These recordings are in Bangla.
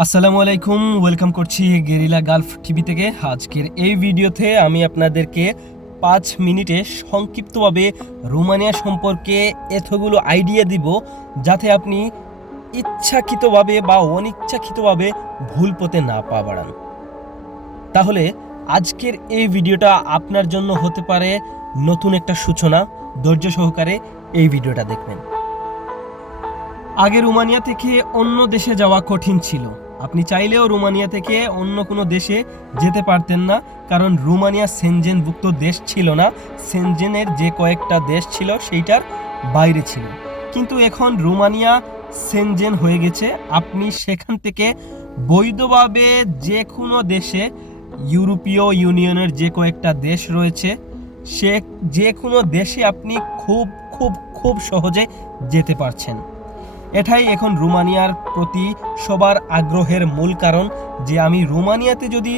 আসসালামু আলাইকুম, ওয়েলকাম করছি গেরিলা গালফ টিভি থেকে। আজকের এই ভিডিওতে আমি আপনাদেরকে 5 মিনিটে সংক্ষিপ্তভাবে রোমানিয়া সম্পর্কে এতগুলো আইডিয়া দিব যাতে আপনি ইচ্ছাকৃতভাবে বা অনিচ্ছাকৃতভাবে ভুল পথে না পা বাড়ান। তাহলে আজকের এই ভিডিওটা আপনার জন্য হতে পারে নতুন একটা সূচনা। ধৈর্য সহকারে এই ভিডিওটা দেখবেন। আগে রোমানিয়া থেকে অন্য দেশে যাওয়া কঠিন ছিল। আপনি চাইলেও রোমানিয়া থেকে অন্য কোনো দেশে যেতে পারতেন না, কারণ রোমানিয়া সেনজেনভুক্ত দেশ ছিল না। সেনজেনের যে কয়েকটা দেশ ছিল সেইটার বাইরে ছিল। কিন্তু এখন রোমানিয়া সেনজেন হয়ে গেছে। আপনি সেখান থেকে বৈধভাবে যে কোনো দেশে, ইউরোপীয় ইউনিয়নের যে কয়েকটা দেশ রয়েছে, সে যে কোনো দেশে আপনি খুব খুব খুব সহজে যেতে পারছেন। এটাই এখন রোমানিয়ার প্রতি সবার আগ্রহের মূল কারণ, যে আমি রোমানিয়াতে যদি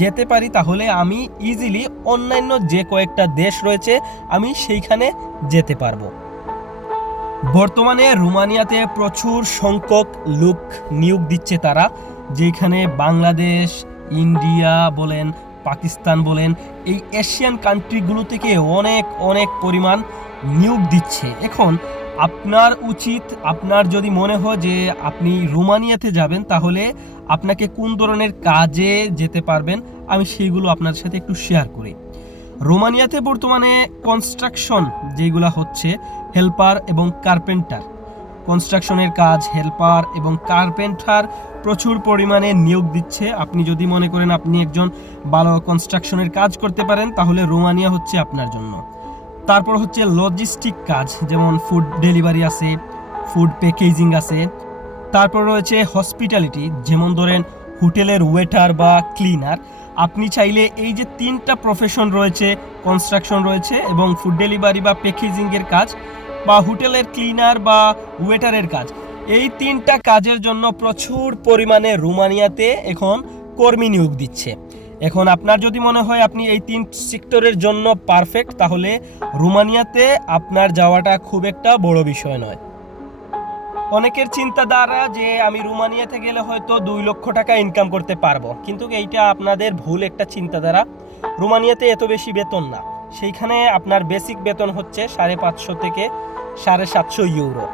যেতে পারি তাহলে আমি ইজিলি অন্যান্য যে কয়েকটা দেশ রয়েছে আমি সেইখানে যেতে পারবো। বর্তমানে রোমানিয়াতে প্রচুর সংখ্যক লোক নিয়োগ দিচ্ছে তারা, যেখানে বাংলাদেশ, ইন্ডিয়া বলেন, পাকিস্তান বলেন, এই এশিয়ান কান্ট্রিগুলো থেকে অনেক অনেক পরিমাণ নিয়োগ দিচ্ছে। এখন আপনার উচিত, আপনার যদি মনে হয় যে আপনি রোমানিয়াতে যাবেন তাহলে আপনাকে কোন ধরনের কাজে যেতে পারবেন, আমি সেইগুলো আপনার সাথে একটু শেয়ার করি। রোমানিয়াতে বর্তমানে কনস্ট্রাকশন যেগুলো হচ্ছে, হেল্পার এবং কার্পেন্টার, কনস্ট্রাকশনের কাজ, হেল্পার এবং কার্পেন্টার প্রচুর পরিমাণে নিয়োগ দিচ্ছে। আপনি যদি মনে করেন আপনি একজন ভালো কনস্ট্রাকশনের কাজ করতে পারেন তাহলে রোমানিয়া হচ্ছে আপনার জন্য। তারপর হচ্ছে লজিস্টিক কাজ, যেমন ফুড ডেলিভারি আছে, ফুড প্যাকেজিং আছে। তারপর রয়েছে হসপিটালিটি, যেমন ধরেন হোটেলের ওয়েটার বা ক্লিনার। আপনি চাইলে এই যে 3টা প্রফেশন রয়েছে, কনস্ট্রাকশন রয়েছে এবং ফুড ডেলিভারি বা প্যাকেজিংয়ের কাজ বা হোটেলের ক্লিনার বা ওয়েটারের কাজ, এই 3টা কাজের জন্য প্রচুর পরিমাণে রোমানিয়াতে এখন কর্মী নিয়োগ দিচ্ছে। এখন আপনার যদি মনে হয় আপনি এই 3 সেক্টরের জন্য পারফেক্ট, তাহলে রোমানিয়াতে আপনার যাওয়াটা খুব একটা বড় বিষয় নয়। অনেকের চিন্তাধারা যে আমি রোমানিয়াতে গেলে হয়তো 2 লক্ষ টাকা ইনকাম করতে পারবো, কিন্তু এইটা আপনাদের ভুল একটা চিন্তাধারা। রোমানিয়াতে এত বেশি বেতন না, সেইখানে আপনার বেসিক বেতন হচ্ছে 550 থেকে 750 ইউরো।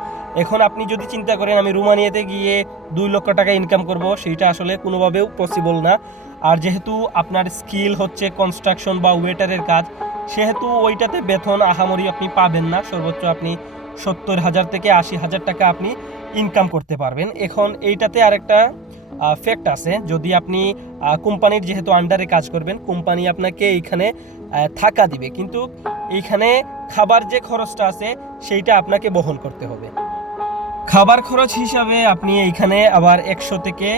এখন আপনি যদি চিন্তা করেন আমি রোমানিয়াতে গিয়ে 2 লক্ষ টাকা ইনকাম করব, সেইটা আসলে কোনোভাবেও পসিবল না। আর যেহেতু আপনার স্কিল হচ্ছে কনস্ট্রাকশন বা ওয়েটারের কাজ, সেহেতু ওইটাতে বেতন আহামরি আপনি পাবেন না। সর্বোচ্চ আপনি 70,000 থেকে 80,000 টাকা আপনি ইনকাম করতে পারবেন। এখন এইটাতে আরেকটা ফ্যাক্ট আছে, যদি আপনি কোম্পানির যেহেতু আন্ডারে কাজ করবেন, কোম্পানি আপনাকে এইখানে থাকা দিবে, কিন্তু এইখানে খাবার যে খরচটা আছে সেইটা আপনাকে বহন করতে হবে। খাবার খরচ হিসাবে আপনি এইখানে আবার 100 থেকে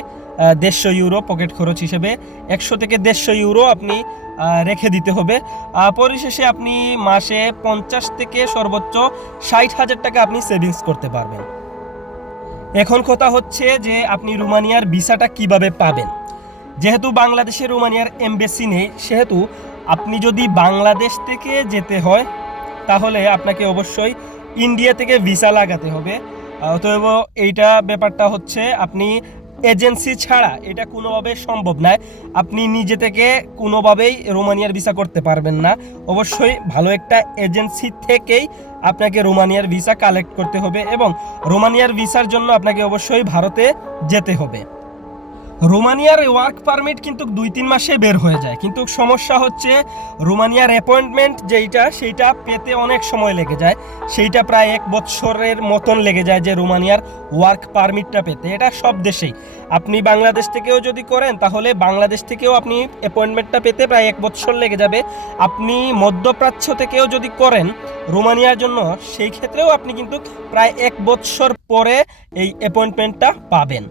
150 ইউরো পকেট খরচ হিসেবে 100 থেকে 150 ইউরো আপনি রেখে দিতে হবে। পরিশেষে আপনি মাসে 50 থেকে সর্বোচ্চ 60,000 টাকা আপনি সেভিংস করতে পারবেন। এখন কথা হচ্ছে যে আপনি রোমানিয়ার ভিসাটা কিভাবে পাবেন। যেহেতু বাংলাদেশে রোমানিয়ার এমবেসি নেই, সেহেতু আপনি যদি বাংলাদেশ থেকে যেতে হয় তাহলে আপনাকে অবশ্যই ইন্ডিয়া থেকে ভিসা লাগাতে হবে। অতএব এইটা ব্যাপারটা হচ্ছে আপনি এজেন্সি ছাড়া এটা কোনোভাবে সম্ভব নয়। আপনি নিজে থেকে কোনোভাবেই রোমানিয়ার ভিসা করতে পারবেন না। অবশ্যই ভালো একটা এজেন্সি থেকেই আপনাকে রোমানিয়ার ভিসা কালেক্ট করতে হবে এবং রোমানিয়ার ভিসার জন্য আপনাকে অবশ্যই ভারতে যেতে হবে। রোমানিয়ার ওয়ার্ক পারমিট কিন্তু 2-3 মাসে বের হয়ে যায়, কিন্তু সমস্যা হচ্ছে রোমানিয়ার অ্যাপয়েন্টমেন্ট সেইটা পেতে অনেক সময় লেগে যায়। সেইটা প্রায় 1 বছরের মতন লেগে যায় যে রোমানিয়ার ওয়ার্ক পারমিটটা পেতে। এটা সব দেশেই, আপনি বাংলাদেশ থেকেও যদি করেন তাহলে বাংলাদেশ থেকেও আপনি অ্যাপয়েন্টমেন্টটা পেতে প্রায় 1 বছর লেগে যাবে। আপনি মধ্যপ্রাচ্য থেকেও যদি করেন রোমানিয়ার জন্য, সেই ক্ষেত্রেও আপনি কিন্তু প্রায় 1 বছর পরে এই অ্যাপয়েন্টমেন্টটা পাবেন।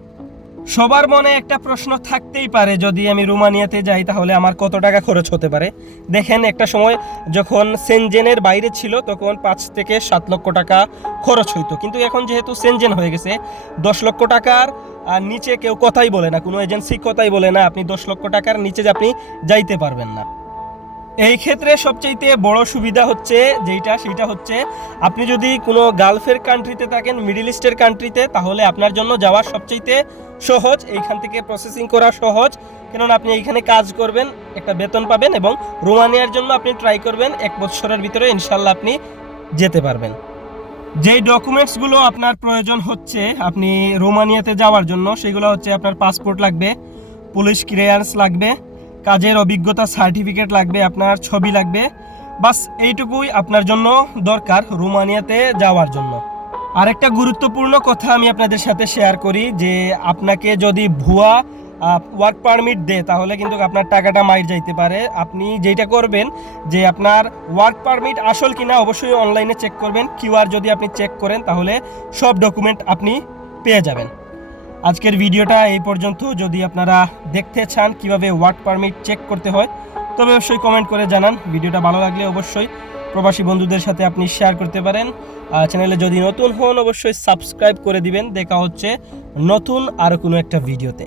সবার মনে একটা প্রশ্ন থাকতেই পারে, যদি আমি রোমানিয়াতে যাই তাহলে আমার কত টাকা খরচ হতে পারে। দেখেন, একটা সময় যখন সেনজেনের বাইরে ছিল তখন 5 থেকে 7 লক্ষ টাকা খরচ হইতো, কিন্তু এখন যেহেতু সেনজেন হয়ে গেছে 10 লক্ষ টাকার নিচে কেউ কথাই বলে না, কোনো এজেন্সি কথাই বলে না আপনি 10 লক্ষ টাকার নিচে আপনি যাইতে পারবেন না। এই ক্ষেত্রে সবচাইতে বড় সুবিধা হচ্ছে সেইটা হচ্ছে আপনি যদি কোনো গালফের কান্ট্রিতে থাকেন, মিডল ইস্টের কান্ট্রিতে, তাহলে আপনার জন্য যাওয়ার সবচাইতে সহজ, এইখান থেকে প্রসেসিং করা সহজ, কেননা আপনি এইখানে কাজ করবেন, একটা বেতন পাবেন এবং রোমানিয়ার জন্য আপনি ট্রাই করবেন, 1 বছরের ভিতরে ইনশাল্লাহ আপনি যেতে পারবেন। যেই ডকুমেন্টসগুলো আপনার প্রয়োজন হচ্ছে আপনি রোমানিয়াতে যাওয়ার জন্য, সেগুলো হচ্ছে আপনার পাসপোর্ট লাগবে, পুলিশ ক্লিয়ারেন্স লাগবে, কাজের অভিজ্ঞতা সার্টিফিকেট লাগবে, আপনার ছবি লাগবে, বাস এইটুকুই আপনার জন্য দরকার রোমানিয়াতে যাওয়ার জন্য। আরেকটা গুরুত্বপূর্ণ কথা আমি আপনাদের সাথে শেয়ার করি যে আপনাকে যদি ভুয়া ওয়ার্ক পারমিট দেয় তাহলে কিন্তু আপনার টাকাটা মাইর যাইতে পারে। আপনি যেটা করবেন যে আপনার ওয়ার্ক পারমিট আসল কিনা অবশ্যই অনলাইনে চেক করবেন। কিউআর যদি আপনি চেক করেন তাহলে সব ডকুমেন্ট আপনি পেয়ে যাবেন। আজকের ভিডিওটা এই পর্যন্ত। যদি আপনারা দেখতে চান কিভাবে ওয়ার্ক পারমিট চেক করতে হয় তবে অবশ্যই কমেন্ট করে জানান। ভিডিওটা ভালো লাগলে অবশ্যই প্রবাসী বন্ধুদের সাথে আপনি শেয়ার করতে পারেন। চ্যানেলে যদি নতুন হন অবশ্যই সাবস্ক্রাইব করে দিবেন। দেখা হচ্ছে নতুন আরও কোনো একটা ভিডিওতে।